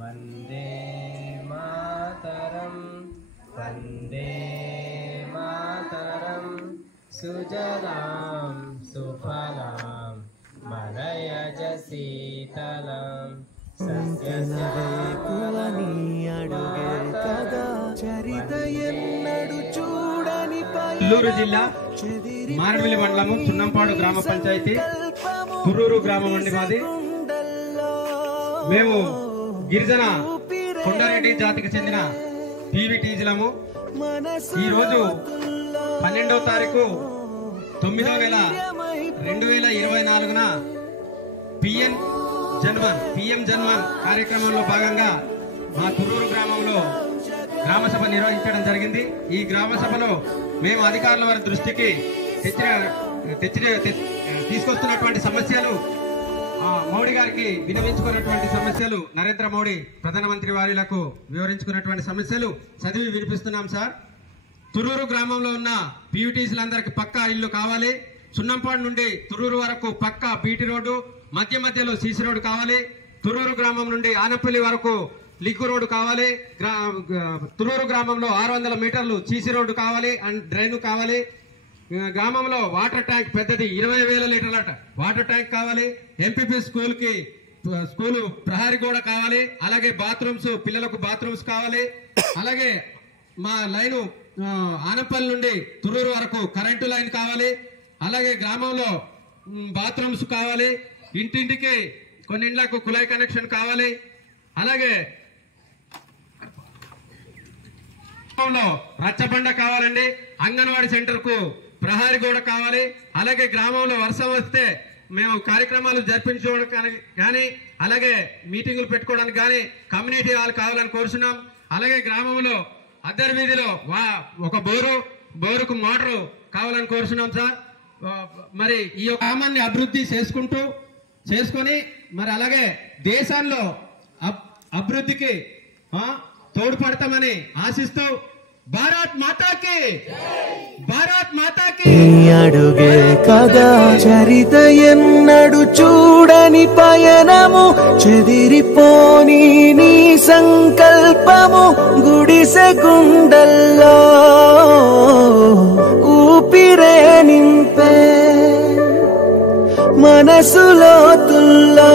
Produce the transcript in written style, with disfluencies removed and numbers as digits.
వందే మాతరం వందే మాతరం సుజలాం సుఫలాం మలయజ శీతలాం నెల్లూరు జిల్లా మారేడుమిల్లి మండలము సున్నంపాడు గ్రామ పంచాయతీ తుర్రూరు గ్రామం అండి మాది. మేము గిరిజన కొండారెడ్డి జాతికి చెందిన పీవీటీజీలము. ఈరోజు 12వ తారీఖు 9వ నెల 2024న పిఎం జన్మన్ కార్యక్రమంలో భాగంగా మా తుర్రూరు గ్రామంలో గ్రామసభ నిర్వహించడం జరిగింది. ఈ గ్రామ సభలో మేము అధికారుల వారి దృష్టికి తీసుకొస్తున్నటువంటి సమస్యలు, మోడీ గారికి వినవించుకున్నటువంటి సమస్యలు, నరేంద్ర మోడీ ప్రధానమంత్రి వారిలకు వివరించుకున్నటువంటి సమస్యలు చదివి వినిపిస్తున్నాం సార్. తుర్రూరు గ్రామంలో ఉన్న పీయూటీసీలందరికీ పక్కా ఇల్లు కావాలి. సున్నంపాడు నుండి తుర్రూరు వరకు పక్కా బీటీ రోడ్డు, మధ్యలో సీసీ రోడ్డు కావాలి. తుర్రూరు గ్రామం నుండి ఆనపల్లి వరకు లింకు రోడ్డు కావాలి. తుర్రూరు గ్రామంలో 600 మీటర్లు సీసీ రోడ్డు కావాలి అండ్ డ్రైన్ కావాలి. గ్రామంలో వాటర్ ట్యాంక్ పెద్దది 20,000 లీటర్ల వాటర్ ట్యాంక్ కావాలి. ఎంపీపీ స్కూలు ప్రహరీ గోడ కావాలి. అలాగే బాత్రూమ్స్, పిల్లలకు బాత్రూమ్స్ కావాలి. అలాగే మా లైను ఆనపల్లి నుండి తుర్రూరు వరకు కరెంటు లైన్ కావాలి. అలాగే గ్రామంలో బాత్రూమ్స్ కావాలి. ఇంటింటికి కొన్ని ఇండ్లకు కుళాయి కనెక్షన్ కావాలి. అలాగే రచ్చబండ కావాలండి. అంగన్వాడీ సెంటర్ కు ప్రహరీ గోడ కావాలి. అలాగే గ్రామంలో వర్షం వస్తే మేము కార్యక్రమాలు జరిపించుకోవడానికి కానీ, అలాగే మీటింగులు పెట్టుకోవడానికి కానీ కమ్యూనిటీ హాల్ కావాలని కోరుతున్నాం. అలాగే గ్రామంలో అద్దరి వీధిలో ఒక బోరుకు మోటారు కావాలని కోరుతున్నాం సార్. మరి ఈ గ్రామాన్ని అభివృద్ధి చేసుకొని మరి అలాగే దేశంలో అభివృద్ధికి తోడ్పడతామని ఆశిస్తూ భారత్ మాతాకి అడుగే కదా చరిత ఎన్నడు చూడని పయనము, చెదిరిపోని నీ సంకల్పము గుడిసె గుండెల్లో ఊపిరే నింపే మనసులో తుల్లో